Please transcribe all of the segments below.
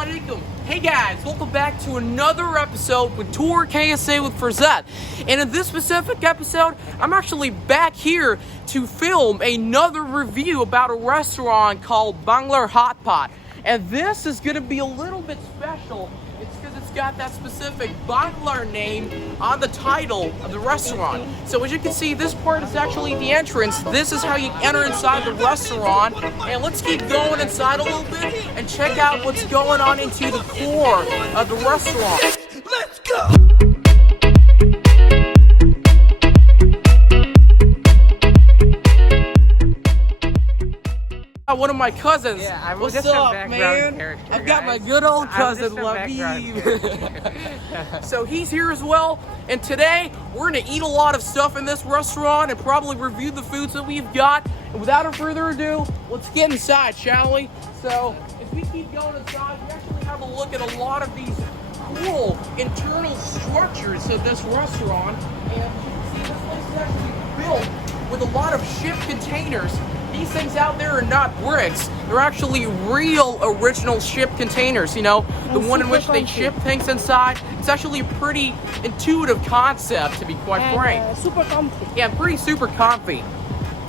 Assalamualaikum. Hey guys, welcome back to another episode with Tour KSA with Farzad. And in this specific episode, I'm actually back here to film another review about a restaurant called Banglar Hotpot. And this is going to be a little bit special. It's because it's got that specific Banglar name on the title of the restaurant. So as you can see, this part is actually the entrance. This is how you enter inside the restaurant. And let's keep going inside a little bit and check out what's going on into the core of the restaurant. Let's go! One of my cousins. Yeah, I'm What's just up, a man? Character, I've got guys. my good old I'm cousin, just a Labib. So he's here as well. And today, we're going to eat a lot of stuff in this restaurant and probably review the foods that we've got. And without further ado, let's get inside, shall we? So, as we keep going inside, we actually have a look at a lot of these cool internal structures of this restaurant. And you can see this place is actually built with a lot of shipped containers. These things out there are not bricks. They're actually real original ship containers, you know, the one in which they ship things inside. It's actually a pretty intuitive concept, to be quite frank. Super comfy. Yeah, pretty super comfy.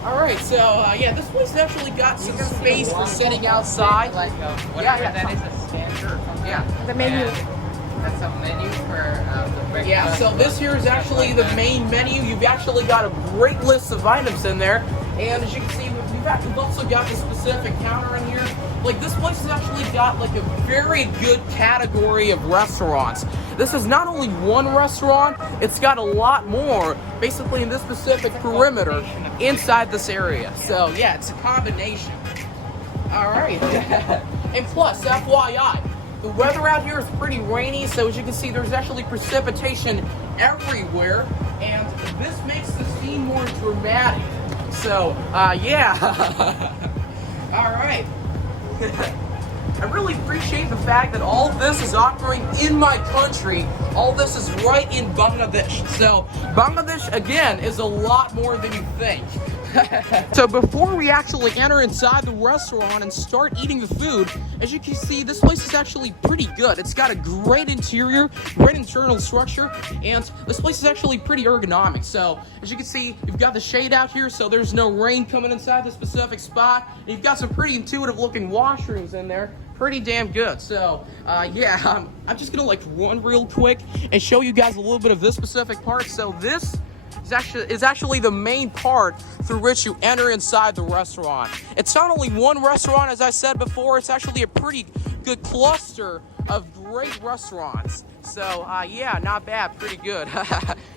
All right, so yeah, this place actually got some space for sitting outside. Like whatever that is, a standard or something. Yeah. The menu. That's a menu for the breakfast. Yeah, so this here is actually the main menu. You've actually got a great list of items in there. And as you can see, we've also got the specific counter in here. Like, this place has actually got like a very good category of restaurants. This is not only one restaurant, it's got a lot more basically in this specific perimeter inside this area. So yeah, it's a combination. All right. And plus, FYI, the weather out here is pretty rainy, so as you can see, there's actually precipitation everywhere, and this makes the scene more dramatic. So, yeah. All right. I really appreciate the fact that all this is occurring in my country. All this is right in Bangladesh. So, Bangladesh, again, is a lot more than you think. So before we actually enter inside the restaurant and start eating the food, as you can see, this place is actually pretty good. It's got a great interior, great internal structure, and this place is actually pretty ergonomic. So as you can see, you've got the shade out here, so there's no rain coming inside the specific spot. And you've got some pretty intuitive looking washrooms in there. Pretty damn good. So yeah, I'm just gonna like run real quick and show you guys a little bit of this specific part. So this is actually the main part through which you enter inside the restaurant. It's not only one restaurant, as I said before, it's actually a pretty good cluster of great restaurants. So yeah, not bad, pretty good.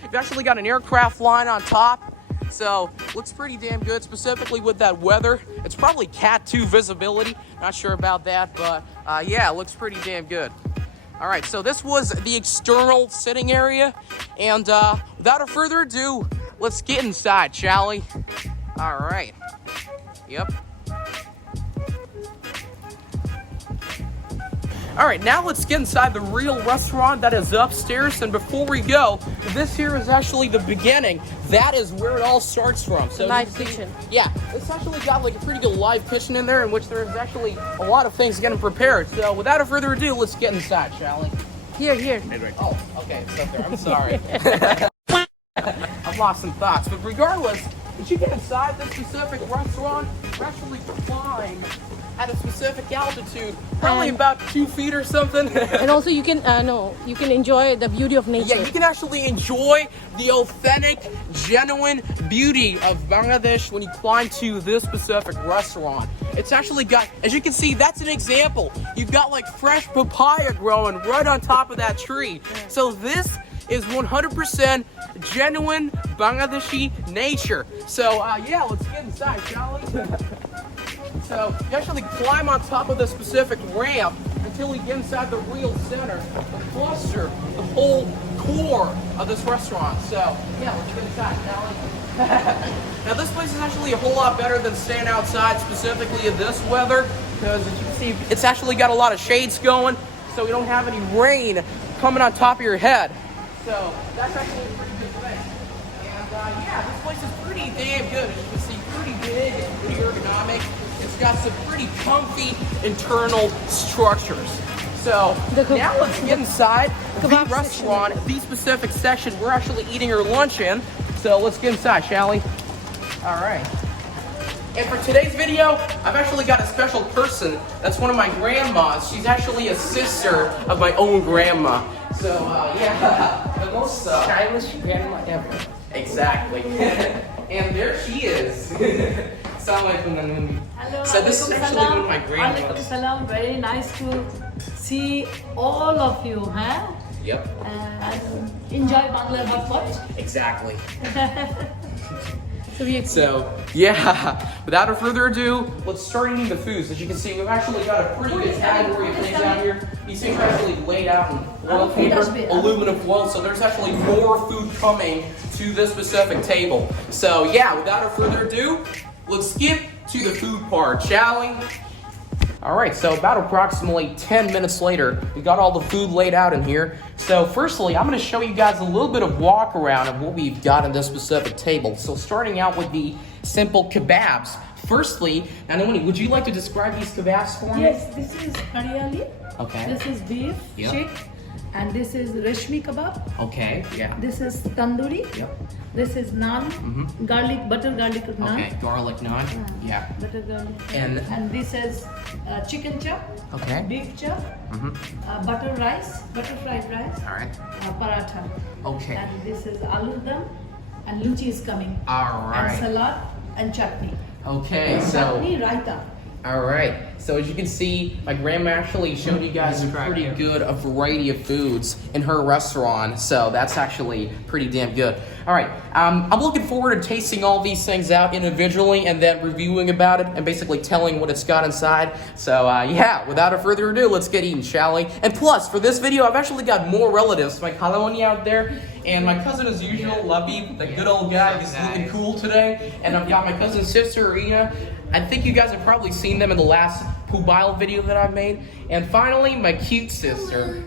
You've actually got an aircraft line on top, so looks pretty damn good, specifically with that weather. It's probably Cat 2 visibility, not sure about that, but yeah, it looks pretty damn good. All right, so this was the external sitting area, and without further ado, let's get inside, shall we? All right. Yep. All right, now let's get inside the real restaurant that is upstairs. And before we go, this here is actually the beginning. That is where it all starts from. So Live kitchen. Yeah, it's actually got like a pretty good live kitchen in there in which there's actually a lot of things getting prepared. So without further ado, let's get inside, shall we? Here. Oh, okay, it's up there. I'm sorry. I've lost some thoughts. But regardless, as you get inside this specific restaurant, you're actually flying at a specific altitude, probably about 2 feet or something. And also you can you can enjoy the beauty of nature. Yeah, you can actually enjoy the authentic, genuine beauty of Bangladesh when you climb to this specific restaurant. It's actually got, as you can see, that's an example. You've got like fresh papaya growing right on top of that tree. So this is 100% genuine Bangladeshi nature. So yeah, let's get inside, shall we? So you actually climb on top of the specific ramp until you get inside the real center, the cluster, the whole core of this restaurant. So yeah, let's get inside, shall we? Now this place is actually a whole lot better than staying outside, specifically in this weather, because as you can see, it's actually got a lot of shades going, so you don't have any rain coming on top of your head. So that's actually a pretty good thing. And yeah, this place is pretty damn good. As you can see, pretty big, pretty ergonomic. It's got some pretty comfy internal structures. So now let's get inside the Kebab restaurant, the specific section we're actually eating our lunch in. So let's get inside, shall we? All right. And for today's video, I've actually got a special person. That's one of my grandmas. She's actually a sister of my own grandma. So yeah, the most Stylish grandma ever. exactly. And there she is. Assalamualaikum. Hello. So this is actually one of my Alaikum grandmas. salam. Very nice to see all of you, huh? Yep. And enjoy Banglar Hotpot. Exactly. So we So yeah, without further ado, let's start eating the foods. As you can see, we've actually got a pretty good category of things out here. These things are actually laid out in oil paper, aluminum foil, so there's actually more food coming to this specific table. So yeah, without further ado, let's skip to the food part, shall we? All right, so about approximately 10 minutes later, we got all the food laid out in here. So firstly, I'm gonna show you guys a little bit of walk around of what we've got in this specific table. So starting out with the simple kebabs. Firstly, Nanawani, would you like to describe these kebabs for me? Yes, this is Haryali. Okay. This is beef, Yep. chick, and this is reshmi kebab. Okay, yeah. This is tandoori. Yep. This is naan, garlic, butter garlic naan. Okay, garlic naan. Yeah. Butter garlic. And- this is chicken chop. Okay. Beef chop. Butter rice, butter fried rice. All right. Paratha. Okay. And this is aloo dum, and luchi is coming. All And right. salad and chutney. Okay, so Chutney raita. all right. So as you can see, my grandma actually showed you guys a pretty good a variety of foods in her restaurant. So that's actually pretty damn good. All right. I'm looking forward to tasting all these things out individually and then reviewing about it and basically telling what it's got inside. So yeah, without further ado, let's get eating, shall we? And plus, for this video, I've actually got more relatives. My Kalawani out there, and my cousin as usual, Labib, the good old guy, he's looking cool today. And I've got my cousin's sister, Irina. I think you guys have probably seen them in the last Pubail video that I've made. And finally, my cute sister.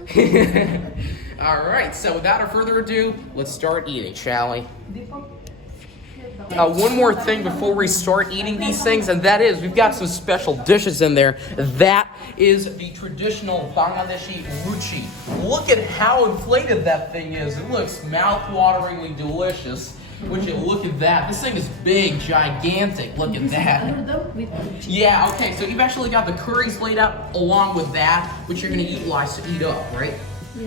All right, so without further ado, let's start eating, shall we? One more thing before we start eating these things, and that is we've got some special dishes in there. That is the traditional Bangladeshi ruchi. Look at how inflated that thing is. It looks mouth-wateringly delicious. Would you look at that? This thing is big, gigantic. Look at that. Aloo dum with luchi. Yeah, okay, so you've actually got the curries laid out along with that, which you're gonna utilize to eat up, right?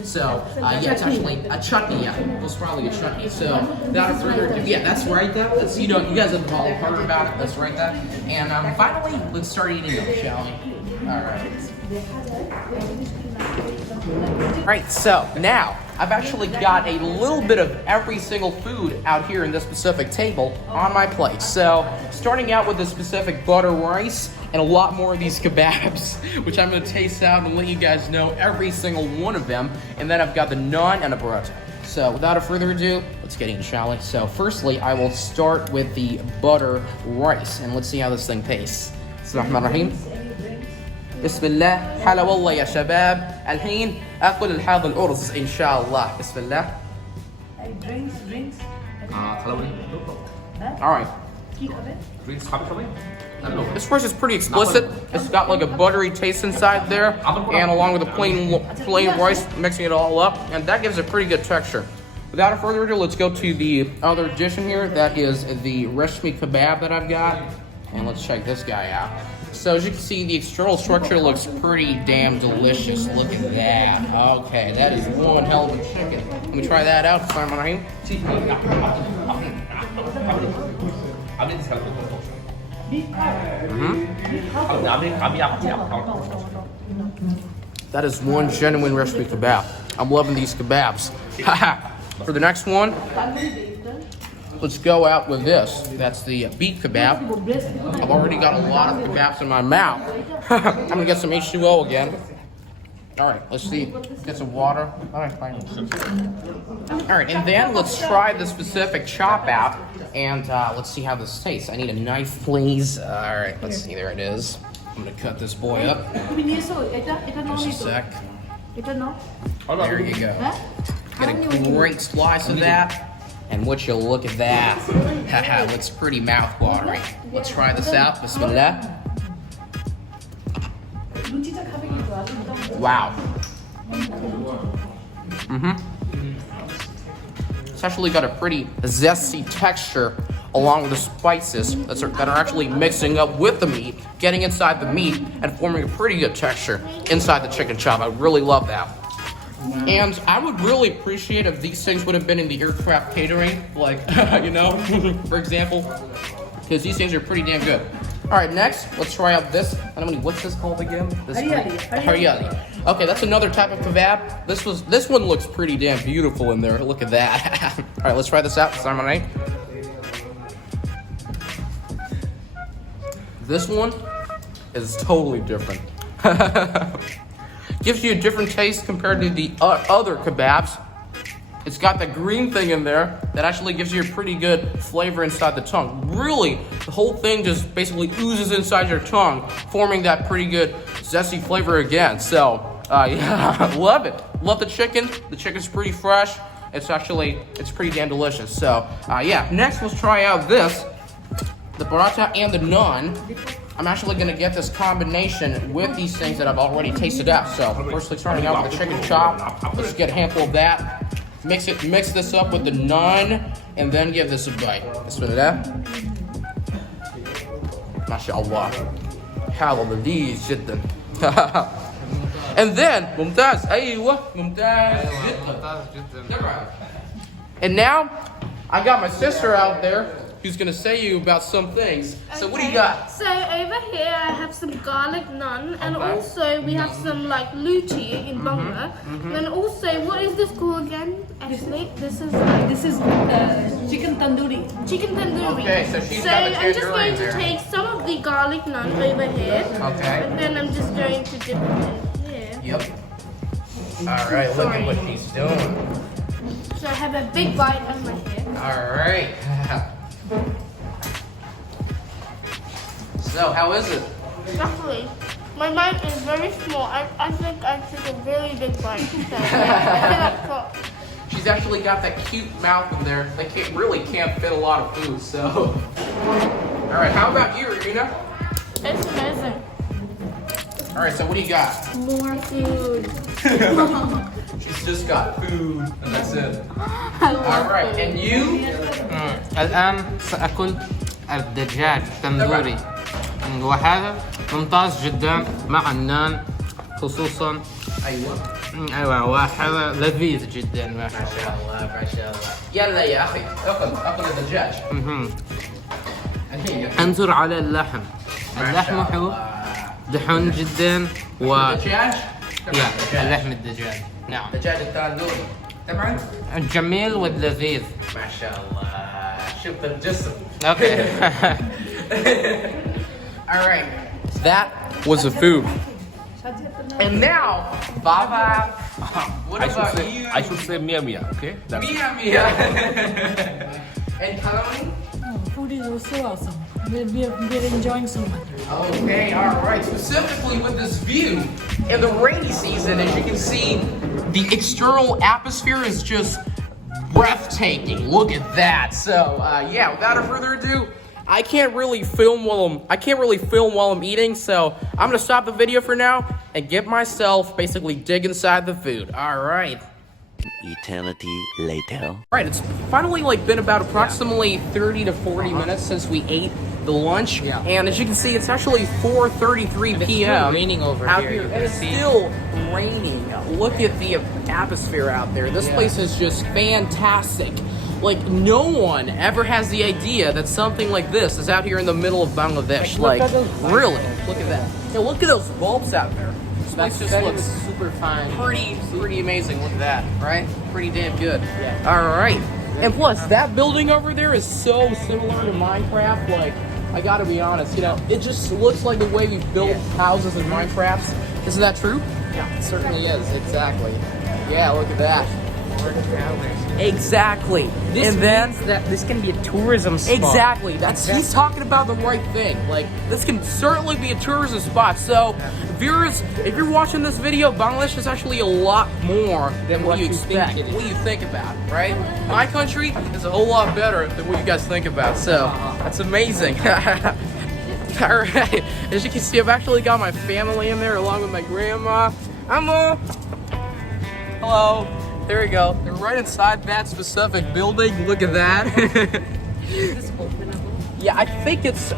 So, yeah, it's actually a chutney, yeah. It was probably a chutney. So, without further ado, yeah, that's right, that. That's, you know, you guys have all heard about it, that's right, that. And finally, let's start eating them, shall we? All right. Right, so now I've actually got a little bit of every single food out here in this specific table on my plate. So, starting out with the specific butter rice and a lot more of these kebabs, which I'm gonna taste out and let you guys know every single one of them. And then I've got the naan and a paratha. So, without further ado, let's get eating, shall we? So, firstly, I will start with the butter rice, and let's see how this thing tastes. Bismillahirrahmanirrahim. بسم الله حلا والله يا شباب الحين اكل هذا الارز ان شاء الله بسم الله. Drinks. All right. কি খাবে? This rice is pretty explicit. It's got like a buttery taste inside there, and along with the plain rice, mixing it all up, and that gives a pretty good texture. Without further ado, let's go to the other dish in here. That is the reshmi kebab that I've got, and let's check this guy out. So as you can see, the external structure looks pretty damn delicious. Look at that. Okay, that is one hell of a chicken. Let me try that out. That is one genuine recipe kebab. I'm loving these kebabs. For the next one, let's go out with this. That's the beef kebab. I've already got a lot of kebabs in my mouth. I'm gonna get some H2O again. All right, let's see. Get some water. All right, fine. All right, and then let's try the specific chop out, and let's see how this tastes. I need a knife, please. All right, let's see. There it is. I'm gonna cut this boy up. তুমি নিয়েছো এটা Just a sec. এটা নাও There you go. হ্যাঁ Get a great slice of that. And would you look at that? Haha, looks pretty mouth-watering. Let's try this out. Bismillah. লুচিটা খাবে কিন্তু Wow. It's actually got a pretty zesty texture along with the spices that are actually mixing up with the meat, getting inside the meat, and forming a pretty good texture inside the chicken chop. I really love that. And I would really appreciate if these things would have been in the aircraft catering, like, you know, for example, because these things are pretty damn good. All right, next, let's try out this. I don't know, what's this called again? Haryali. Okay, that's another type of kebab. This one looks pretty damn beautiful in there. Look at that. All right, let's try this out. Samurai. This one is totally different. Gives you a different taste compared to the other kebabs. It's got the green thing in there that actually gives you a pretty good flavor inside the tongue. Really, the whole thing just basically oozes inside your tongue, forming that pretty good zesty flavor again. So, yeah, love it. Love the chicken. The chicken's pretty fresh. It's pretty damn delicious. So, yeah, next let's try out this. The paratha and the naan. I'm actually gonna get this combination with these things that I've already tasted out. So, firstly starting out with the chicken chop. Let's get a handful of that. Mix this up with the naan, and then give this a bite. Bismillah. MashaAllah. حلو لذيذ جدا. And then, ممتاز. أيوة ممتاز جدا. And now, I got my sister out there who's gonna say you about some things. So what do you got? So over here I have some garlic naan, and also we have some like luchi in Bangla. And also, what is this called again? Ashley, this is chicken tandoori. chicken tandoori. Okay, so she's got the I'm just tandoori going in there. to take some of the garlic naan over here. Okay. And then I'm just going to dip it in here. Yep. All right, look at what she's doing. So I have a big bite over here. All right. So, how is it? Actually, my bite is very small. I think I took a really big bite. So, yeah, She's actually got that cute mouth in there. They can't fit a lot of food, so. All right, how about you, Irina? it's amazing. All right, so what do you got? More food. She's just got food, and that's it. All right, and you? الآن سأكل الدجاج تندوري وهذا ممتاز جدا مع النان خصوصا. ايوه وهذا لذيذ جدا ما شاء الله. ما شاء الله. يلا يا اخي اخذ الدجاج. انظر على اللحم. اللحم حلو دحون جدا الدجاج؟ يا اللحم الدجاج نعم. الدجاج التندوري طبعا جميل ولذيذ. ما شاء الله. شوف الجسم. Okay. All right. That was the food. And now, Baba, what about you? I should say Mia Mia, okay? Mia. And Kalani? Food is also awesome. We're enjoying so much. Okay, all right. Specifically with this view, in the rainy season, as you can see, the external atmosphere is just breathtaking. Look at that. So, yeah, without further ado, I can't really film while I'm eating, so I'm gonna stop the video for now and get myself basically dig inside the food. All right. Eternity later. All right, it's finally been about approximately 30 to 40 minutes since we ate the lunch, and as you can see, it's actually 4:33 p.m. It's still raining over out here. and it's still raining. Look at the atmosphere out there. This place is just fantastic. Like, no one ever has the idea that something like this is out here in the middle of Bangladesh. Like, really, look at that. Yeah, look at those bulbs out there. This place just looks super fine. pretty amazing. Look at that, right? Pretty damn good. Yeah. All right. And plus, that building over there is so similar to Minecraft. Like, I gotta be honest, you know, it just looks like the way we build houses in Minecraft. Isn't that true? Yeah, it certainly is. Exactly. Yeah, look at that. Exactly. This and then means that this can be a tourism spot. exactly. He's talking about the right thing. Like, this can certainly be a tourism spot. So, viewers, if you're watching this video, Bangladesh is actually a lot more than what you expect. What you think about, right? My country is a whole lot better than what you guys think about. So, that's amazing. All right. As you can see, I've actually got my family in there along with my grandma. Hello. There we go. They're right inside that specific building. Look at that. Is this openable? Yeah, I think it is.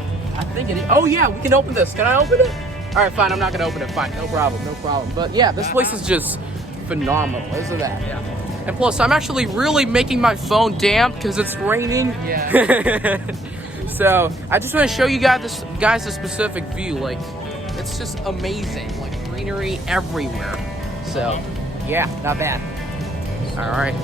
Oh yeah, we can open this. Can I open it? All right, fine. I'm not gonna open it. Fine, no problem, no problem. But yeah, this place is just phenomenal, isn't that? Yeah. And plus, I'm actually really making my phone damp because it's raining. Yeah. So I just want to show you guys this specific view. Like, it's just amazing. Like greenery everywhere. So yeah, not bad. All right.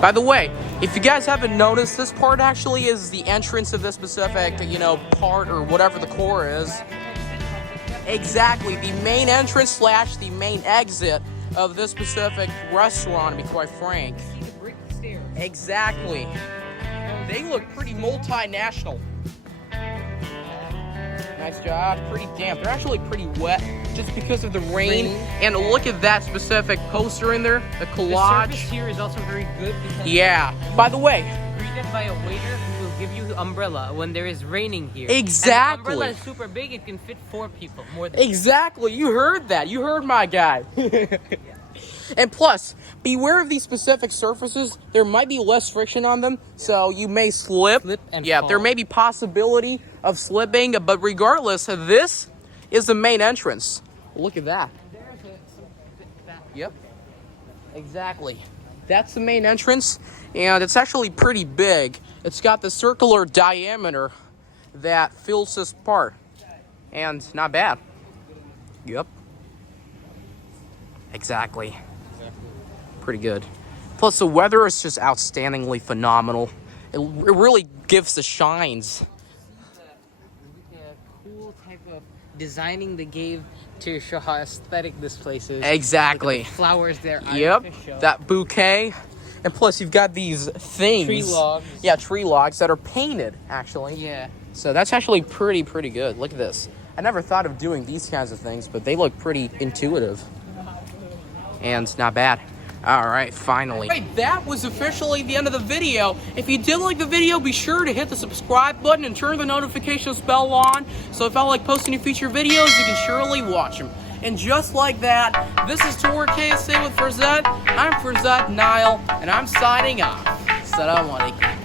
By the way, if you guys haven't noticed, this part actually is the entrance of this specific, part or whatever the core is. Exactly, the main entrance slash the main exit of this specific restaurant, to be quite frank. See the brick stairs. Exactly. They look pretty multinational. Nice job. Pretty damp. They're actually pretty wet just because of the rain. And look at that specific poster in there, the collage. The service here is also very good because yeah. By the way, greeted by a waiter who will give you an umbrella when there is raining here. Exactly. And the umbrella is super big. It can fit 4 people more than exactly. You heard that. You heard my guy. And plus, beware of these specific surfaces. There might be less friction on them, so you may slip. And yeah, fall. there may be possibility of slipping, but regardless, this is the main entrance. Look at that. Yep. Exactly. That's the main entrance, and it's actually pretty big. It's got the circular diameter that fills this part, and not bad. Yep. Exactly. Pretty good. Plus, the weather is just outstandingly phenomenal. It really gives the shines. the cool type of designing they gave to show how aesthetic this place is. Exactly. Look at the flowers there. Yep. Artificial. That bouquet. And plus, you've got these things. Tree logs. Yeah, tree logs that are painted, actually. Yeah. So that's actually pretty good. Look at this. I never thought of doing these kinds of things, but they look pretty intuitive. And not bad. All right, finally. Right, that was officially the end of the video. If you did like the video, be sure to hit the subscribe button and turn the notifications bell on. So if I like posting new future videos, you can surely watch them. And just like that, this is Tour KSA with Farzad. I'm Farzad Nile, and I'm signing off. Assalamu alaikum.